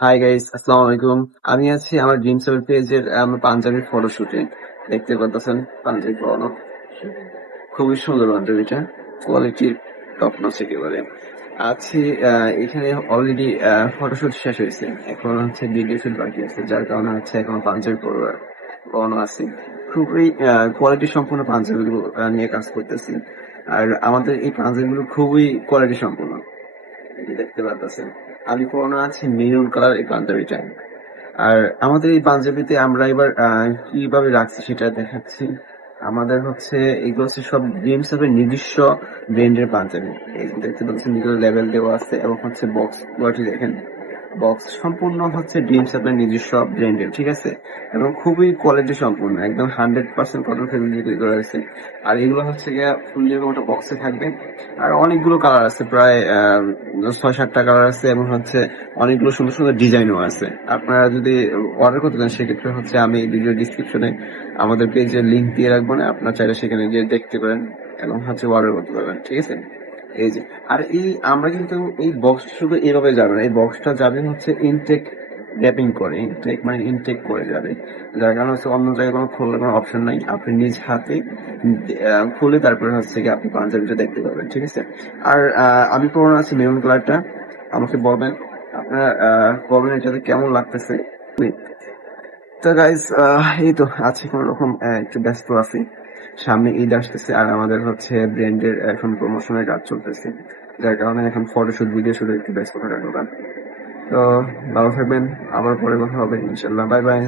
Hi guys, আসসালামু আলাইকুম। আমি আছি আমার ড্রিম সেভেন পেজের পাঞ্জাবির ফটোশুটে। দেখতে পাচ্ছেন পাঞ্জাবি পরানো, খুবই সুন্দর পাঞ্জাবিটা, কোয়ালিটি টপ নচ একেবারে। আছি এখানে অলরেডি ফটোশুট শেষ হয়েছে, এখন হচ্ছে ভিডিও শুট বাকি আছে, যার কারণে হচ্ছে এখন পাঞ্জাবি পরানো আছে। খুবই কোয়ালিটি সম্পূর্ণ পাঞ্জাবিগুলো নিয়ে কাজ করতেছি। আর আমাদের এই পাঞ্জাবিগুলো খুবই কোয়ালিটি সম্পূর্ণ, এই যে দেখতে পাচ্ছেন। আমি পরানো আছে মেরুন কালার এই পাঞ্জাবিটা। আর আমাদের এই পাঞ্জাবিতে আমরা এবার কিভাবে রাখছি সেটা দেখাচ্ছি। আমাদের হচ্ছে এগুলো হচ্ছে সব বিএমস এর নিজস্ব ব্র্যান্ডের পাঞ্জাবি। এই যে দেখতে পাচ্ছেন এগুলো লেবেল দেওয়া আছে এবং হচ্ছে বক্স কোয়ালিটি দেখেন। বক্স সম্পূর্ণ হচ্ছে ডিএমস এর নিজস্ব ব্র্যান্ডের, ঠিক আছে? এবং খুবই কোয়ালিটি সম্পূর্ণ, একদম 100% কটন ফেব্রিক দিয়ে তৈরি করা হয়েছে। আর এগুলো হচ্ছে গিয়ে ফুল এরকম একটা বক্সে থাকবে। আর অনেকগুলো কালার আছে, প্রায় 6-7টা কালার আছে এবং হচ্ছে অনেকগুলো সুন্দর সুন্দর ডিজাইনও আছে। আপনারা যদি অর্ডার করতে চান সেক্ষেত্রে হচ্ছে আমি ভিডিও ডিসক্রিপশনে আমাদের পেজের লিংক দিয়ে রাখবো, না আপনার চাইলে সেখানে গিয়ে দেখতে পারেন এবং হচ্ছে অর্ডার করতে পারবেন, ঠিক আছে? এই যে, আর এই আমরা কিন্তু এই বক্স শুধু এভাবে যাবে না, এই বক্সটা যাবে হচ্ছে ইনটেক র্যাপিং করে, ইনটেক মানে ইনটেক করে যাবে। যার কারণে হচ্ছে অন্য জায়গায় কোনো খোলার কোনো অপশন নাই, আপনি নিজ হাতে খুলে তারপরে হচ্ছে কি আপনি পাঞ্জাবিটা দেখতে পাবেন, ঠিক আছে? আর আমি পরনে আছি মেরুন কালারটা। আমাকে বলবেন আপনারা, বলবেন এটাতে কেমন লাগতেছে। তো গাইজ, এই তো আছি কোন রকম, একটু ব্যস্ত আছি। সামনে ঈদ আসতেছে আর আমাদের হচ্ছে ব্র্যান্ডের এখন প্রমোশনের কাজ চলতেছে, যার কারণে এখন ফটোশুট ভিডিও শুটে একটু ব্যস্ত থাকার কথা। তো ভালো থাকবেন, আবার পরে কথা হবে ইনশাল্লাহ, বাই বাই।